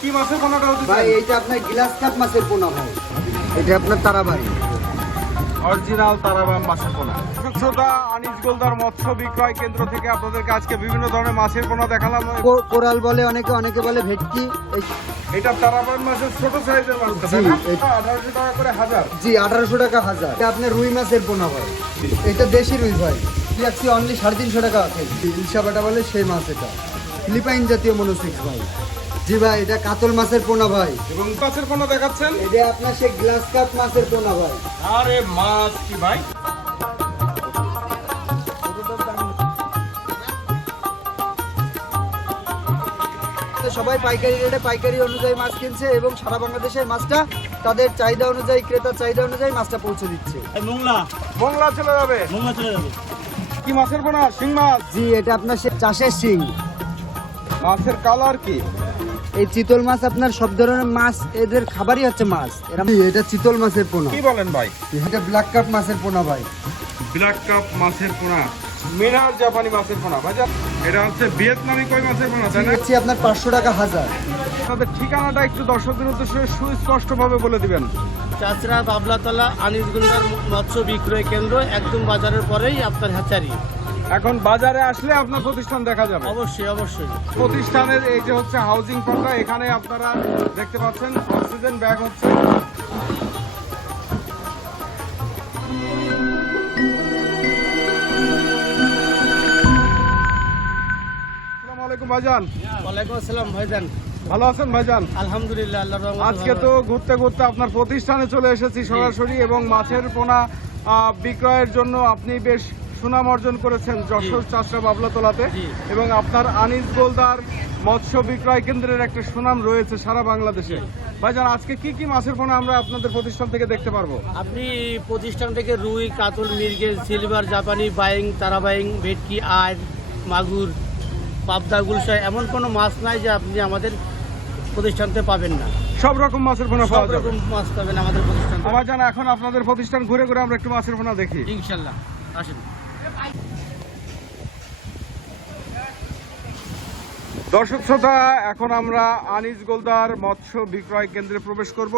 কি মাছের পোনাটা হতে ভাই এইটা আপনার গ্লাস কাপ মাছের পোনা ভাই। এটা আপনার তারাবাড়ি। অরিজিনাল তারাবাম মাছের পোনা। শ্রোতা আনিস গোলদার মৎস্য বিক্রয় কেন্দ্র থেকে আপনাদেরকে আজকে বিভিন্ন ধরনের মাছের পোনা দেখালাম। কোরাল বলে অনেকে অনেকে বলে ভেটকি। এটা তারাবাম মাছের ছোট সাইজের মাছ আঠারোশো টাকা করে হাজার। জি আঠারোশো টাকা হাজার। এটা আপনার রুই মাছের পোনা ভাই। এটা দেশি রুই ভাই। যাচ্ছি অনলি সাড়ে তিনশো টাকা কেজি ইলশা বাটা বলে সেই মাছ এটা। ফিলিপাইন জাতীয় মনোসিক্স ভাই। জি ভাই এটা কাতল মাছের পোনা ভাই। এবং মাছের পোনা দেখাচ্ছেন? এটা আপনার সেই গ্লাস কাপ মাছের পোনা ভাই। আরে মাছ কি ভাই? সবাই পাইকারি রেটে পাইকারি অনুযায়ী মাছ কিনছে এবং সারা বাংলাদেশের মাছটা তাদের চাহিদা অনুযায়ী ক্রেতার চাহিদা অনুযায়ী মাছটা পৌঁছে দিচ্ছে। মোংলা চলে যাবে? মোংলা চলে যাবে। কি মাছের পোনা? শিং মাছ? জি এটা আপনার সে চাষের শিং। মাছের কালার কি? এই চিতল মাছ আপনার সব ধরনের মাছ এদের খাবারই হচ্ছে মাছ। এটা চিতল মাছের পোনা। কি বলেন ভাই? এটা ব্ল্যাক কাপ মাছের পোনা ভাই। ব্ল্যাক কাপ মাছের পোনা। মিনার জাপানি মাছের পোনা ভাইজান এটা হচ্ছে ভিয়েতনামি কই মাছের পোনা তাই না? হচ্ছে আপনার পাঁচশো টাকা হাজার। আপনাদের ঠিকানাটা একটু দর্শকদের উদ্দেশ্যে সুস্পষ্ট ভাবে বলে দিবেন। চাচরা বাবলাতলা আনিসগুন্ডার মৎস্য বিক্রয় কেন্দ্র একদম বাজারের পরেই আপনার হ্যাচারি। এখন বাজারে আসলে আপনার প্রতিষ্ঠান দেখা যাবে। অবশ্যই অবশ্যই। প্রতিষ্ঠানের এই যে হচ্ছে হাউজিং পাল্টা এখানে আপনারা দেখতে পাচ্ছেন অক্সিজেন ব্যাগ হচ্ছে। আলাইকুম ভাইজান। ওয়ালাইকুম আসসালাম ভাইজান। ভালো আছেন ভাইজান? আলহামদুলিল্লাহ আজকে তো ঘুরতে ঘুরতে আপনার প্রতিষ্ঠানে চলে এসেছি সরাসরি এবং মাছের পোনা বিক্রয়ের জন্য আপনি বেশ সুনাম অর্জন করেছেন যশোর চাষরা বাবলাতলাতে। এবং আপনার আনিস গোলদার মৎস্য বিক্রয় কেন্দ্রের একটা সুনাম রয়েছে সারা বাংলাদেশে। ভাইজান আজকে কি কি মাছের পোনা আমরা আপনাদের প্রতিষ্ঠান থেকে দেখতে পারব? আপনি প্রতিষ্ঠান থেকে রুই কাতল মির্গেল সিলভার জাপানি বাইং তারাবাইং ভেটকি আর মাগুর পাবদা গুলশা এমন কোনো মাছ নাই যে আপনি আমাদের প্রতিষ্ঠানতে পাবেন না। সব রকম মাছের পোনা সব পাওয়া যাবে। রকম মাছ পাবেন আমাদের প্রতিষ্ঠান আমার জানা এখন আপনাদের প্রতিষ্ঠান ঘুরে ঘুরে আমরা একটু মাছের পোনা দেখি। ইনশাল্লাহ। আসেন। দর্শক শ্রোতা, এখন আমরা আনিস গোলদার মৎস্য বিক্রয় কেন্দ্রে প্রবেশ করব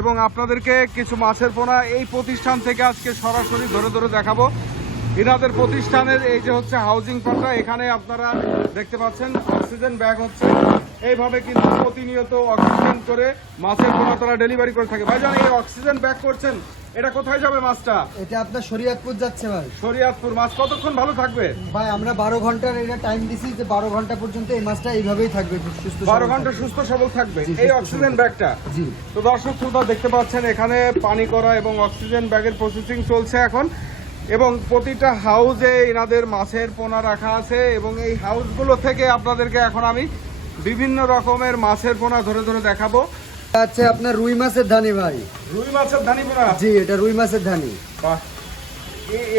এবং আপনাদেরকে কিছু মাছের পোনা এই প্রতিষ্ঠান থেকে আজকে সরাসরি ধরে ধরে দেখাবো। এনাদের প্রতিষ্ঠানের এই যে হচ্ছে হাউজিং পাল্টা এখানে আপনারা দেখতে পাচ্ছেন অক্সিজেন ব্যাগ হচ্ছে। এইভাবে কিন্তু প্রতিনিয়ত অক্সিজেন করে মাছের পোনা তারা ডেলিভারি করে থাকে। ভাইজান, এই অক্সিজেন ব্যাগ করছেন? এটা কোথায় যাবে মাছটা? এটা আপনার শরীয়তপুর যাচ্ছে ভাই। শরিয়াতপুর মাছ কতক্ষণ ভালো থাকবে? ভাই আমরা বারো ঘণ্টার এটা টাইম দিছি যে বারো ঘণ্টা পর্যন্ত এই মাছটা এইভাবেই থাকবে সুস্থ বারো ঘণ্টা সুস্থ সবল থাকবে। এই অক্সিজেন ব্যাগটা জি। তো দর্শক শ্রোতা দেখতে পাচ্ছেন এখানে পানি করা এবং অক্সিজেন ব্যাগের প্রসেসিং চলছে এখন। এবং প্রতিটা হাউসে এনাদের মাছের পোনা রাখা আছে এবং এই হাউসগুলো থেকে আপনাদেরকে এখন আমি বিভিন্ন রকমের মাছের পোনা ধরে ধরে দেখাবো। আপনার রুই মাছের ধানি ভাই। রুই মাছের ধানি পোনা জি এটা রুই মাছের ধানি। বাহ।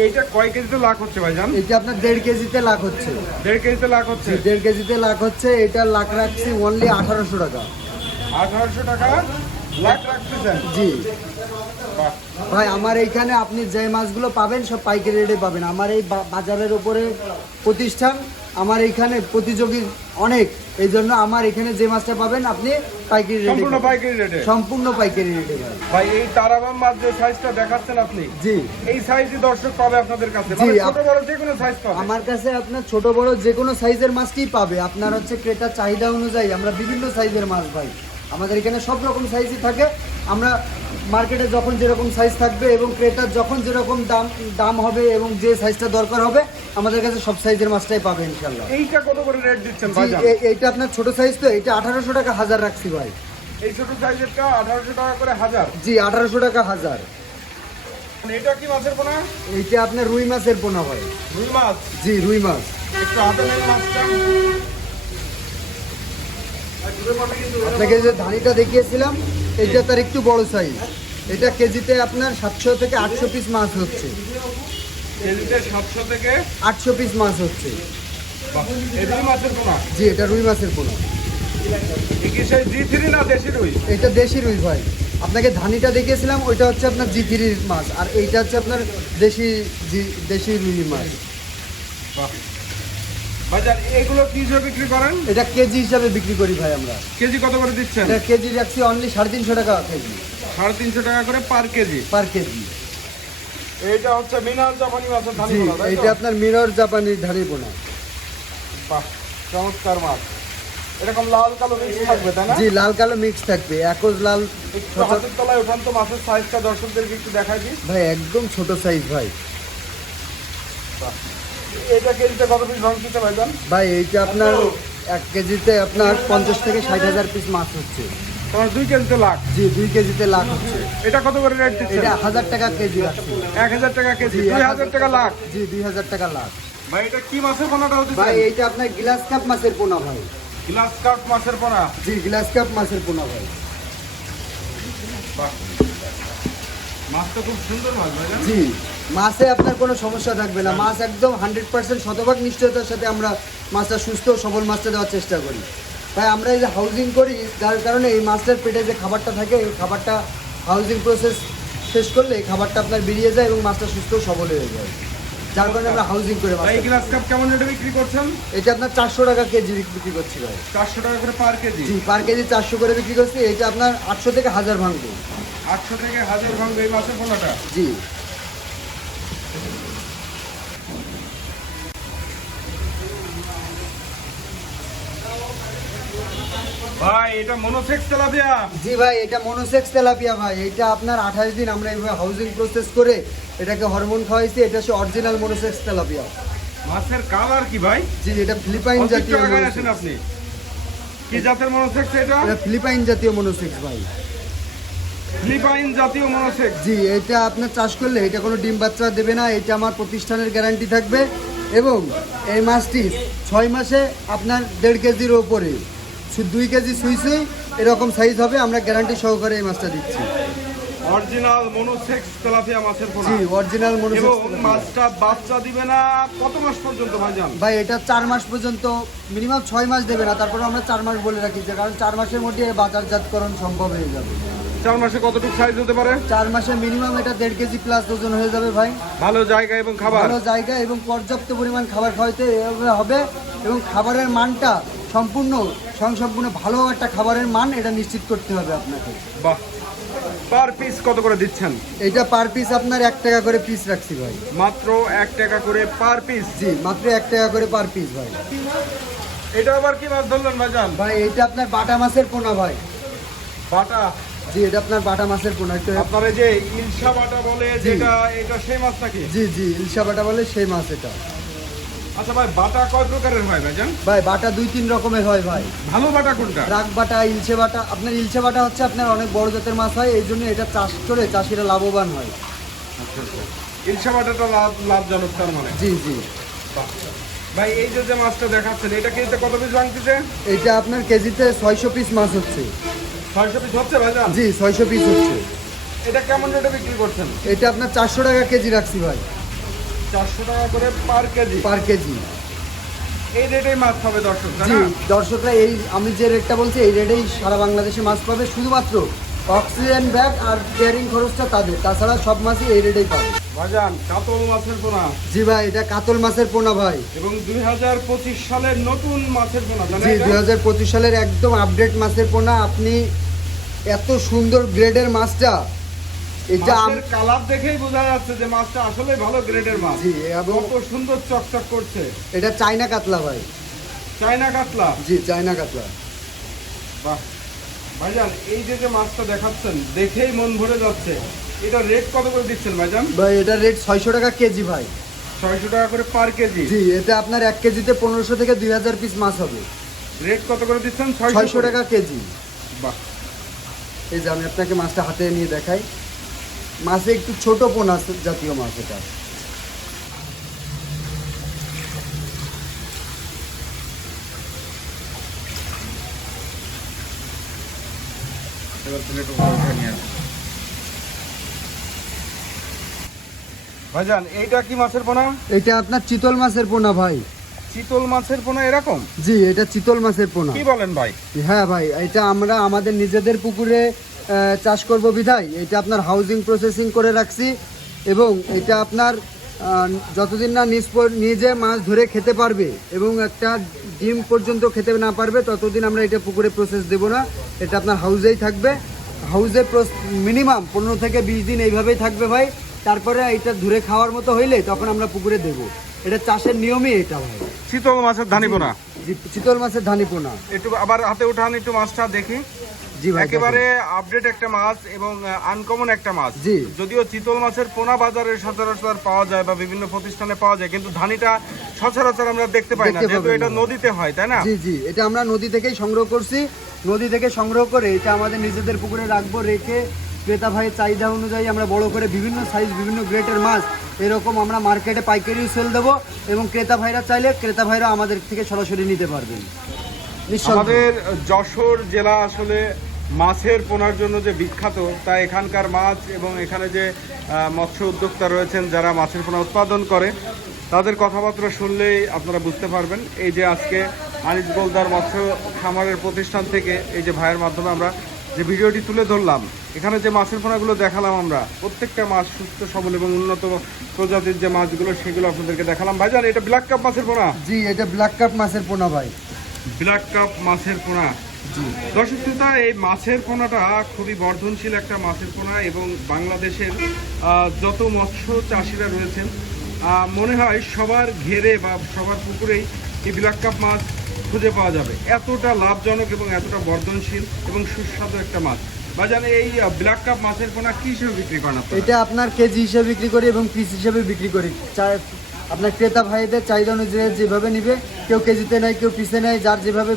এইটা কয় কেজিতে লাখ হচ্ছে ভাইজান? এটা আপনার দেড় কেজিতে লাখ হচ্ছে। দেড় কেজিতে লাখ হচ্ছে? দেড় কেজিতে লাখ হচ্ছে। এটা লাখ রাখছি অনলি আঠারোশো টাকা। আঠারোশো টাকা? লাখ রাখতেছেন? জি। ভাই আমার এইখানে আপনি যে মাছগুলো পাবেন সব পাইকারি রেটে পাবেন। আমার এই বাজারের উপরে প্রতিষ্ঠান আমার এইখানে প্রতিযোগী অনেক। এই জন্য আমার এখানে যে মাছটা পাবেন আপনি পাইকারি রেটে সম্পূর্ণ পাইকারি রেটে সম্পূর্ণ পাইকারি রেটে ভাই এই তারাবাম মাছ যে সাইজটা দেখাচ্ছেন আপনি জি। এই সাইজই দর্শক পাবে আপনাদের কাছে। মানে ছোট বড় যে কোনো সাইজ পাবে। আমার কাছে আপনার ছোট বড় যে কোনো সাইজের মাছটি পাবে। আপনার হচ্ছে ক্রেতার চাহিদা অনুযায়ী আমরা বিভিন্ন সাইজের মাছ পাই। আমাদের এখানে সব রকম সাইজই থাকে। আমরা মার্কেটে যখন যেরকম সাইজ থাকবে এবং ক্রেতার যখন যেরকম দাম দাম হবে এবং যে সাইজটা দরকার হবে আমাদের কাছে সব সাইজের মাছটাই পাবে ইনশাল্লাহ এইটা কত করে রেট দিচ্ছেন এ- এইটা আপনার ছোট সাইজ তো এটা আঠারোশো টাকা হাজার রাখছি ভাই। এই ছোট সাইজেরটা আঠারোশো টাকা করে হাজার? জি আঠারোশো টাকা হাজার। মানে এটা কি মাছের পোনা? এইটা আপনার রুই মাছের পোনা ভাই। রুই মাছ? জি রুই মাছ। একটু হাতে নেন মাছটা। আপনাকে যে ধানিটা দেখিয়েছিলাম এটা তার একটু বড় সাইজ এটা কেজিতে আপনার সাতশো থেকে আটশো পিস মাছ হচ্ছে। কেজিতে সাতশো থেকে আটশো পিস মাছ হচ্ছে। জি এটা রুই মাছের পোনা। এটা দেশি রুই ভাই। আপনাকে ধানিটা দেখিয়েছিলাম ওইটা হচ্ছে আপনার জি থ্রির মাছ। আর এইটা হচ্ছে আপনার দেশি জি দেশি রুই মাছ। ভাইজান এগুলো কি হিসেবে বিক্রি করেন? এটা কেজি হিসাবে বিক্রি করি ভাই আমরা। কেজি কত করে দিচ্ছেন? এটা কেজি রাখছি অনলি সাড়ে তিনশো টাকা কেজি। সাড়ে তিনশো টাকা করে পার কেজি। পার কেজি। এইটা হচ্ছে মিনার জাপানি মাছের ধানি জি পোনা, এইটা আপনার জাপানি পোনা বাহ, চমৎকার মাছ। এরকম লাল কালো মিক্স থাকবে তাই না? জি লাল কালো মিক্স থাকবে একজ লাল হাতের তলায় ওঠান তো মাছের সাইজটা দর্শকদেরকে একটু দেখাই দিই। ভাই একদম ছোট সাইজ ভাই। এটা কেজিতে কত পিস ভাঙতেছে ভাইজান? ভাই এইটা আপনার এক কেজিতে আপনার পঞ্চাশ থেকে ষাট হাজার পিস মাছ হচ্ছে। তোমার দুই কেজিতে লাখ? জি দুই কেজিতে লাখ হচ্ছে। এটা কত করে রেট দিচ্ছে এটা হাজার টাকা কেজি এক হাজার টাকা কেজি দুই হাজার টাকা লাখ। জি দুই হাজার টাকা লাখ। ভাই এটা কি মাছের পোনাটা ভাই এইটা আপনার গ্লাস কাপ মাছের পোনা ভাই। গ্লাস কাপ মাছের পোনা? জি গ্লাস কাপ মাছের পোনা ভাই। মাছটা খুব সুন্দর মাছ ভাইজান। জি। মাছে আপনার কোনো সমস্যা থাকবে না। মাছ একদম হান্ড্রেড পার্সেন্ট শতভাগ নিশ্চয়তার সাথে আমরা মাছটা সুস্থ সবল মাছটা দেওয়ার চেষ্টা করি। তাই আমরা এই যে হাউজিং করি যার কারণে এই মাছটার পেটে যে খাবারটা থাকে এই খাবারটা হাউজিং প্রসেস শেষ করলে এই খাবারটা আপনার বেরিয়ে যায় এবং মাছটা সুস্থ সবল হয়ে যায়। যার কারণে আমরা হাউজিং করে এই গ্লাস কাপ কেমন রেটে বিক্রি করছেন? এটা আপনার চারশো টাকা কেজি বিক্রি করছি ভাই। চারশো টাকা করে পার কেজি? জি পার কেজি চারশো করে বিক্রি করছি। এটা আপনার আটশো থেকে হাজার ভাঙবে। আটশো থেকে হাজার ভাঙবে এই মাছের পোনাটা? জি। ভাই এটা মনোসেক্স তেলাপিয়া জি ভাই এটা মনোসেক্স তেলাপিয়া ভাই। এটা আপনার আঠাশ দিন আমরা এইভাবে হাউজিং প্রসেস করে এটাকে হরমোন খাওয়াইছি এটা হচ্ছে অরিজিনাল মনোসেক্স তেলাপিয়া মাছের কালার কি ভাই? জি এটা ফিলিপাইন জাতীয়। আছেন আপনি। কি জাতের মনোসেক্স এটা? এটা ফিলিপাইন জাতীয় মনোসেক্স ভাই। ফিলিপাইন জাতীয় মনোসেক্স জি এটা আপনার চাষ করলে এটা কোনো ডিম বাচ্চা দেবে না এটা আমার প্রতিষ্ঠানের গ্যারান্টি থাকবে। এবং এই মাছটি ছয় মাসে আপনার দেড় কেজির ওপরে দুই কেজি সুই সুই এরকম সাইজ হবে আমরা গ্যারান্টি সহকারে এই মাছটা দিচ্ছি। অরিজিনাল মনোসেক্স তেলাপিয়া মাছের পোনা। জি অরিজিনাল মনোসেক্স মাছটা বাচ্চা দিবে না কত মাস পর্যন্ত ভাইজান? ভাই এটা মাস পর্যন্ত মিনিমাম মাস দেবে না তারপরে আমরা মাস বলে রাখি যে কারণ মাসের মধ্যে বাজারজাতকরণ সম্ভব হয়ে যাবে। চার মাসে কতটুকু সাইজ হতে পারে? চার মাসে মিনিমাম এটা দেড় কেজি প্লাস ওজন হয়ে যাবে ভাই। ভালো জায়গা এবং খাবার। ভালো জায়গা এবং পর্যাপ্ত পরিমাণ খাবার খাওয়াইতে এভাবে হবে এবং খাবারের মানটা সম্পূর্ণ সম্পূর্ণ ভালো একটা খাবারের মান এটা নিশ্চিত করতে হবে আপনাকে। বাহ। পার পিস কত করে দিচ্ছেন? এটা পার পিস আপনার এক টাকা করে পিস রাখছি ভাই। মাত্র এক টাকা করে পার পিস জি মাত্র এক টাকা করে পার পিস ভাই। এটা আবার কি মাছ ধরলেন ভাইজান? ভাই এটা আপনার বাটা মাছের পোনা ভাই। বাটা? জি এটা আপনার বাটা মাছের পোনা। একটু আপনার যে ইলশা বাটা বলে যেটা এটা সেই মাছ নাকি? জি জি ইলশা বাটা বলে সেই মাছ এটা। আচ্ছা ভাই বাটা কয় প্রকারের হয় ভাইজান? ভাই বাটা দুই তিন রকমের হয় ভাই। ভালো বাটা কোনটা? রাগ বাটা ইলশে বাটা। আপনার ইলশে বাটা হচ্ছে আপনার অনেক বড় জাতের মাছ হয় এই জন্য এটা চাষ করে চাষিরা লাভবান হয়। ইলশা বাটাটা লাভ লাভজনক তার মানে? জি জি। ভাই এই যে মাছটা দেখাচ্ছেন এটা কেজিতে কত পিস ভাঙতেছে? এটা আপনার কেজিতে ছয়শো পিস মাছ হচ্ছে। ছয়শো পিস হচ্ছে ভাইজান? জি ছয়শো পিস হচ্ছে। এটা কেমন রেটে বিক্রি করছেন? এটা আপনার চারশো টাকা কেজি রাখছি ভাই। চারশো টাকা করে পার কেজি। পার কেজি। এই রেটেই মাছ পাবে দর্শক তাই জি দর্শকরা এই আমি যে রেটটা বলছি এই রেটেই সারা বাংলাদেশে মাছ পাবে শুধুমাত্র অক্সিজেন ব্যাগ আর কেয়ারিং খরচটা তাদের। তাছাড়া সব মাছই এই রেটেই পাবে। ভাইজান কাতল মাছের পোনা। জি ভাই এটা কাতল মাছের পোনা ভাই। এবং দুই হাজার পঁচিশ সালের নতুন মাছের পোনা জি দুই হাজার পঁচিশ সালের একদম আপডেট মাছের পোনা। আপনি এত সুন্দর গ্রেডের মাছটা আম- মাছের কালার দেখেই বোঝা যাচ্ছে যে মাছটা আসলে ভালো গ্রেডের মাছ। জি এবং কত সুন্দর চকচক করছে। এটা চাইনা কাতলা ভাই। চায়না কাতলা? জি চাইনা কাতলা। বাহ। ভাইজান এই যে যে মাছটা দেখাচ্ছেন দেখেই মন ভরে যাচ্ছে। এটা রেট কত করে দিচ্ছেন ভাইজান? ভাই এটা রেট ছয়শো টাকা কেজি ভাই। ছয়শো টাকা করে পার কেজি? জি এটা আপনার এক কেজিতে পনেরোশো থেকে দুই হাজার পিস মাছ হবে। রেট কত করে দিচ্ছেন? ছয়শো টাকা কেজি। বাহ। এই যে আমি আপনাকে মাছটা হাতে নিয়ে দেখাই। মাছে একটু ছোট পোনা জাতীয় মাছ এটা। ভাইজান এইটা কি মাছের পোনা? এটা আপনার চিতল মাছের পোনা ভাই। চিতল মাছের পোনা এরকম? জি এটা চিতল মাছের পোনা। কি বলেন ভাই? হ্যাঁ ভাই এটা আমরা আমাদের নিজেদের পুকুরে চাষ করব বিধায়। এটা আপনার হাউজিং প্রসেসিং করে রাখছি এবং এটা আপনার যতদিন না নিজ নিজে মাছ ধরে খেতে পারবে এবং একটা ডিম পর্যন্ত খেতে না পারবে ততদিন আমরা এটা পুকুরে প্রসেস দেব না। এটা আপনার হাউসেই থাকবে। হাউসে মিনিমাম পনেরো থেকে বিশ দিন এইভাবেই থাকবে ভাই। তারপরে এটা ধরে খাওয়ার মতো হইলে তখন আমরা পুকুরে দেব। এটা চাষের নিয়মই এটা ভাই। শীতল মাছের ধানিপোনা জি চিতল মাছের ধানিপোনা একটু আবার হাতে উঠান একটু মাছটা দেখি। একেবারে আপডেট একটা মাছ এবং আনকমন একটা মাছ। জি। যদিও চিতল মাছের পোনা বাজারে সচরাচর পাওয়া যায় বা বিভিন্ন প্রতিষ্ঠানে পাওয়া যায় কিন্তু ধানিটা সচরাচর আমরা দেখতে পাই না যেহেতু এটা নদীতে হয় তাই না? জি জি এটা আমরা নদী থেকেই সংগ্রহ করছি। নদী থেকে সংগ্রহ করে এটা আমাদের নিজেদের পুকুরে রাখব রেখে ক্রেতা ভাইয়ের চাহিদা অনুযায়ী আমরা বড় করে বিভিন্ন সাইজ বিভিন্ন গ্রেটের মাছ এরকম আমরা মার্কেটে পাইকারিও সেল দেবো এবং ক্রেতা ভাইরা চাইলে ক্রেতা ভাইরা আমাদের থেকে সরাসরি নিতে পারবেন। আমাদের যশোর জেলা আসলে মাছের পোনার জন্য যে বিখ্যাত তা এখানকার মাছ এবং এখানে যে মৎস্য উদ্যোক্তা রয়েছেন যারা মাছের পোনা উৎপাদন করে তাদের কথাবার্তা শুনলেই আপনারা বুঝতে পারবেন। এই যে আজকে আনিস গোলদার মৎস্য খামারের প্রতিষ্ঠান থেকে এই যে ভাইয়ের মাধ্যমে আমরা যে ভিডিওটি তুলে ধরলাম এখানে যে মাছের পোনাগুলো দেখালাম আমরা প্রত্যেকটা মাছ সুস্থ সবল এবং উন্নত প্রজাতির যে মাছগুলো সেগুলো আপনাদেরকে দেখালাম। ভাইজান এটা ব্ল্যাক কাপ মাছের পোনা? জি এটা ব্ল্যাক কাপ মাছের পোনা ভাই। ব্ল্যাক কাপ মাছের পোনা। দর্শক শ্রোতা, এই মাছের পোনাটা খুবই বর্ধনশীল একটা মাছের পোনা এবং বাংলাদেশের যত মৎস্য চাষিরা রয়েছেন মনে হয় সবার ঘেরে বা সবার পুকুরেই এই ব্ল্যাক কাপ মাছ খুঁজে পাওয়া যাবে। এতটা লাভজনক এবং এতটা বর্ধনশীল এবং সুস্বাদু একটা মাছ। বাজারে এই ব্ল্যাক কাপ মাছের পোনা কি হিসেবে বিক্রি করেন এটা আপনার কেজি হিসেবে বিক্রি করি এবং পিস হিসেবে বিক্রি করি। চাই আপনার ক্রেতা ভাইদের চাহিদা অনুযায়ী যেভাবে নিবে কেউ কেজিতে নেয় কেউ পিসে নেয় যার যেভাবে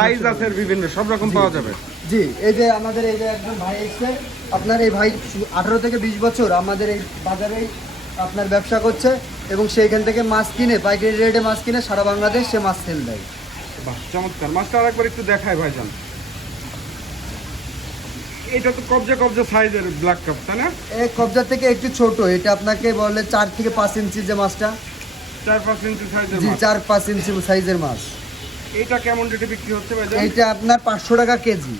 সাইজ আছে বিভিন্ন সব রকম পাওয়া যাবে। জি এই যে আমাদের এই যে একজন ভাই এসছে আপনার এই ভাই আঠারো থেকে বিশ বছর আমাদের এই বাজারেই আপনার ব্যবসা করছে এবং সেইখান থেকে মাছ কিনে পাইকারি রেটে মাছ কিনে সারা বাংলাদেশ সে মাছ সেল দেয় চমৎকার। মাছটা আরেকবার একটু দেখায় ভাইজান। এটা তো কবজা কবজা সাইজের ব্ল্যাক কাপ তাই না? এই কবজা থেকে একটু ছোট এটা আপনাকে বলে চার থেকে পাঁচ ইঞ্চি যে মাছটা। চার পাঁচ ইঞ্চি সাইজের জি চার পাঁচ ইঞ্চি সাইজের মাছ। এটা কেমন রেটে বিক্রি হচ্ছে ভাইজান এইটা আপনার পাঁচশো টাকা কেজি।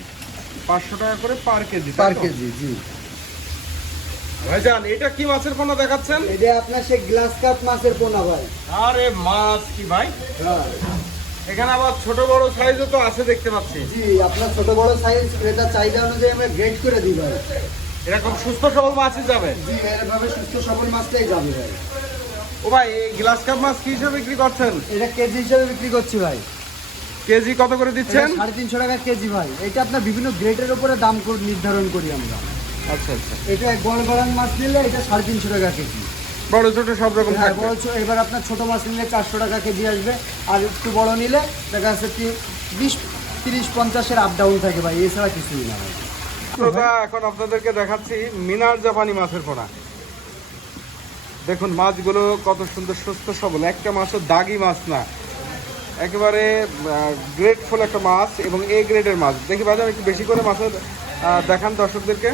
পাঁচশো টাকা করে পার কেজি পার কেজি জি। ভাইজান এটা কি মাছের পোনা দেখাচ্ছেন? এটা আপনার সে গ্লাস কাপ মাছের পোনা ভাই। আরে মাছ কি ভাই? হ্যাঁ। এখানে আবার ছোট বড় সাইজও তো আছে দেখতে পাচ্ছি। জি আপনার ছোট বড় সাইজ ক্রেতার চাহিদা অনুযায়ী আমরা গ্রেড করে দিই ভাই। এরকম সুস্থ সবল মাছই যাবে? জি এরভাবে সুস্থ সবল মাছটাই যাবে ভাই। ও ভাই এই গ্লাস কাপ মাছ কি হিসেবে বিক্রি করছেন? এটা কেজি হিসেবে বিক্রি করছি ভাই। কেজি কত করে দিচ্ছেন? সাড়ে তিনশো টাকা কেজি ভাই। এটা আপনার বিভিন্ন গ্রেডের উপরে দাম নির্ধারণ করি আমরা। আচ্ছা আচ্ছা। এটা বড় গড়ান মাছ নিলে এটা সাড়ে তিনশো টাকা কেজি। বড় ছোট সব রকম হ্যাঁ বড় এবার আপনার ছোট মাছ নিলে চারশো টাকা কেজি আসবে আর একটু বড় নিলে দেখা যাচ্ছে কি বিশ তিরিশ পঞ্চাশের আপ ডাউন থাকে ভাই এছাড়া কিছুই না ভাই। শ্রোতা, এখন আপনাদেরকে দেখাচ্ছি মিনার জাপানি মাছের পোনা। দেখুন মাছগুলো কত সুন্দর সুস্থ সবল। একটা মাছও দাগি মাছ না। একেবারে গ্রেটফুল একটা মাছ এবং এ গ্রেডের মাছ। দেখি বাজার একটু বেশি করে মাছের দেখান দর্শকদেরকে।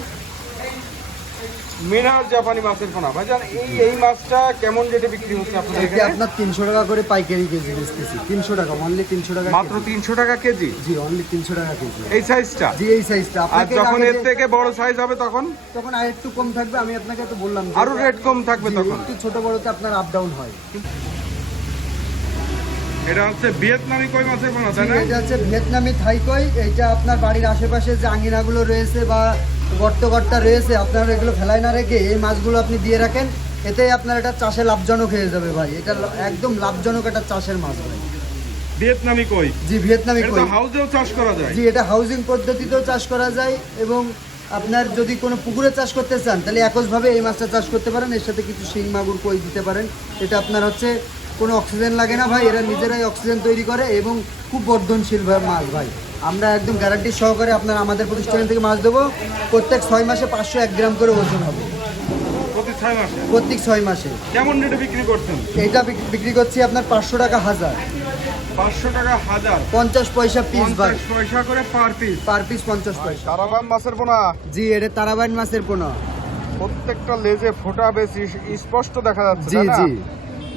মিনার জাপানি মাছের পোনা ভাইজান এই এই মাছটা কেমন রেটে বিক্রি হচ্ছে আপনাদের এখানে? আপনার তিনশো টাকা করে পাইকারি কেজি বেচতেছি। তিনশো টাকা অনলি তিনশো টাকা মাত্র কেজি। তিনশো টাকা কেজি? জি অনলি তিনশো টাকা কেজি। এই সাইজটা জি এই সাইজটা আর যখন এর থেকে বড় সাইজ হবে তখন? তখন আর একটু কম থাকবে আমি আপনাকে তো বললাম আরও রেট কম থাকবে তখন। একটু ছোট বড়তে আপনার আপ ডাউন হয়। এটা হচ্ছে ভিয়েতনামি কই মাছের পোনা তাই না? এটা হচ্ছে ভিয়েতনামি থাইকই এটা আপনার বাড়ির আশেপাশে যে আঙ্গিনাগুলো রয়েছে বা গর্ত গর্তা রয়েছে আপনারা এগুলো ফেলায় না রেখে এই মাছগুলো আপনি দিয়ে রাখেন এতে আপনার এটা চাষে লাভজনক হয়ে যাবে ভাই। এটা একদম লাভজনক একটা চাষের মাছ ভাই। ভিয়েতনামি কই? জি ভিয়েতনামি কই। চাষ করা যায়। জি এটা হাউজিং পদ্ধতিতেও চাষ করা যায় এবং আপনার যদি কোনো পুকুরে চাষ করতে চান তাহলে একজভাবে এই মাছটা চাষ করতে পারেন এর সাথে কিছু শিং মাগুর কই দিতে পারেন। এটা আপনার হচ্ছে কোনো অক্সিজেন লাগে না ভাই এরা নিজেরাই অক্সিজেন তৈরি করে এবং খুব বর্ধনশীল মাছ ভাই। আমরা একদম গ্যারান্টি সহকারে আপনার আমাদের প্রতিষ্ঠান থেকে মাছ দেবো। প্রত্যেক ছয় মাসে পাঁচশো এক গ্রাম করে ওজন হবে। প্রতি প্রত্যেক ছয় মাসে। কেমন রেটে বিক্রি করছেন? এটা বিক্রি করছি আপনার পাঁচশো টাকা হাজার। পাঁচশো টাকা হাজার? পঞ্চাশ পয়সা পিস পয়সা করে পার পিস পার পিস পঞ্চাশ পয়সা। মাছের পোনা? জি এটা মাছের পোনা। প্রত্যেকটা লেজে ফোটা বেশ স্পষ্ট দেখা যাচ্ছে জি জি।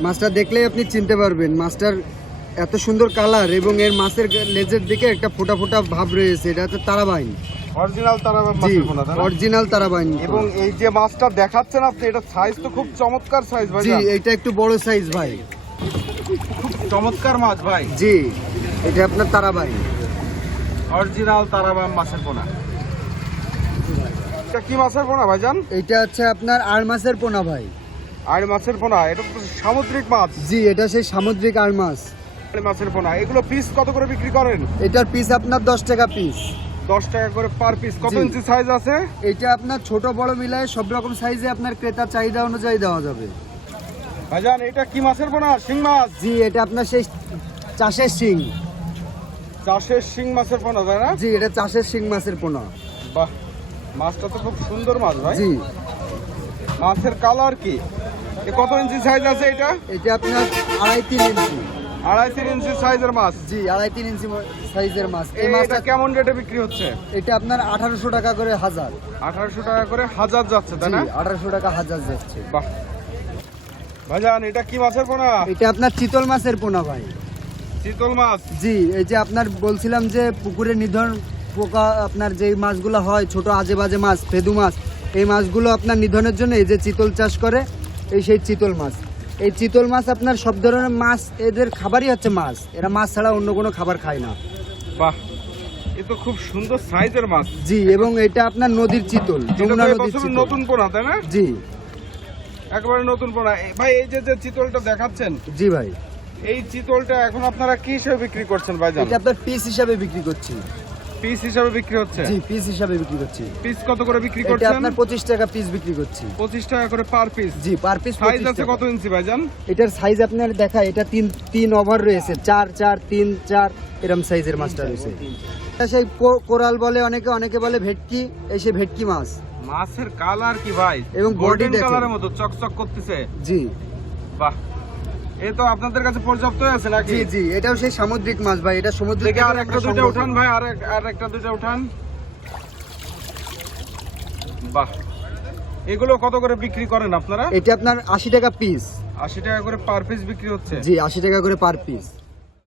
মাছটা দেখলেই আপনি চিনতে পারবেন। মাছটার এত সুন্দর কালার এবং এর মাছের লেজের দিকে একটা ফোটা ফোটা ভাব রয়েছে। এটা হচ্ছে তারাবাইন। অরিজিনাল তারাবাম মাছের পোনা অরিজিনাল তারাবাইন এবং এই যে মাছটা দেখাচ্ছেন আপনি এটা সাইজ তো খুব চমৎকার সাইজ ভাই জি এটা একটু বড় সাইজ ভাই। চমৎকার মাছ ভাই। জি এটা আপনার তারাবাইন। অরিজিনাল মাছের পোনা এটা কি মাছের পোনা ভাইজান? এটা হচ্ছে আপনার আর মাছের পোনা ভাই। আর মাছের পোনা এটা সামুদ্রিক মাছ। জি এটা সেই সামুদ্রিক আর মাছ। মাছের পোনা এগুলো পিস কত করে বিক্রি করেন? এটার পিস আপনার দশ টাকা পিস দশ টাকা করে পার পিস কত ইঞ্চি সাইজ আছে? এটা আপনার ছোট বড় মিলায় সব রকম সাইজে আপনার ক্রেতার চাহিদা অনুযায়ী দেওয়া যাবে। ভাইজান এটা কি মাছের পোনা? শিং মাছ? জি এটা আপনার সেই চাষের শিং। চাষের শিং মাছের পোনা তাই না? জি এটা চাষের শিং মাছের পোনা। বাহ মাছটা তো খুব সুন্দর মাছ ভাই। জি। মাছের কালার কি? কত ইঞ্চি সাইজ আছে এটা? এটা আপনার আড়াই তিন ইঞ্চি আড়াই তিন ইঞ্চি সাইজের মাছ? জি আড়াই তিন ইঞ্চি সাইজের মাছ। এই মাছটা কেমন রেটে বিক্রি হচ্ছে? এটা আপনার আঠারোশো টাকা করে হাজার। আঠারোশো টাকা করে হাজার যাচ্ছে তাই না? আঠারোশো টাকা হাজার যাচ্ছে। বাহ। ভাইজান এটা কি মাছের পোনা? এটা আপনার চিতল মাছের পোনা ভাই। চিতল মাছ? জি এই যে আপনার বলছিলাম যে পুকুরে নিধন পোকা আপনার যে মাছগুলো হয় ছোট আজে বাজে মাছ ফেদু মাছ এই মাছগুলো আপনার নিধনের জন্য এই যে চিতল চাষ করে এই সেই চিতল মাছ। এই চিতল মাছ আপনার সব ধরনের মাছ এদের খাবারই হচ্ছে মাছ। এরা মাছ ছাড়া অন্য কোনো খাবার খায় না। বাহ এ খুব সুন্দর সাইজের মাছ। জি এবং এটা আপনার নদীর চিতল এটা যমুনা নদীর চিতল। নতুন পোনা তাই না? জি। একেবারে নতুন পোনা। ভাই এই যে যে চিতলটা দেখাচ্ছেন জি ভাই। এই চিতলটা এখন আপনারা কি হিসেবে বিক্রি করছেন ভাইজান? এটা আপনার পিস হিসাবে বিক্রি করছি। পিস হিসাবে বিক্রি হচ্ছে? জি পিস হিসাবে বিক্রি করছি। পিস কত করে বিক্রি এটা আপনার পঁচিশ টাকা পিস বিক্রি করছি। পঁচিশ টাকা করে পার পিস। জি পার পিস সাইজ আছে কত ইঞ্চি ভাইজান? এটার সাইজ আপনার দেখা এটা তিন তিন ওভার রয়েছে। চার চার তিন চার এরম সাইজের মাছটা রয়েছে। এটা সেই কোরাল বলে অনেকে অনেকে বলে ভেটকি এই সেই ভেটকি মাছ। মাছের কালার কি ভাই? এবং দেখেন। কালারের মতো চকচক করতেছে। জি। বাহ। এ তো আপনাদের কাছে পর্যাপ্ত আছে নাকি? জি জি এটাও সেই সামুদ্রিক মাছ ভাই এটা সমুদ্র থেকে আর একটা দুটো উঠান ভাই আর আর একটা দুটো উঠান। বাহ। এগুলো কত করে বিক্রি করেন আপনারা? এটা আপনার আশি টাকা পিস আশি টাকা করে পার পিস বিক্রি হচ্ছে? জি আশি টাকা করে পার পিস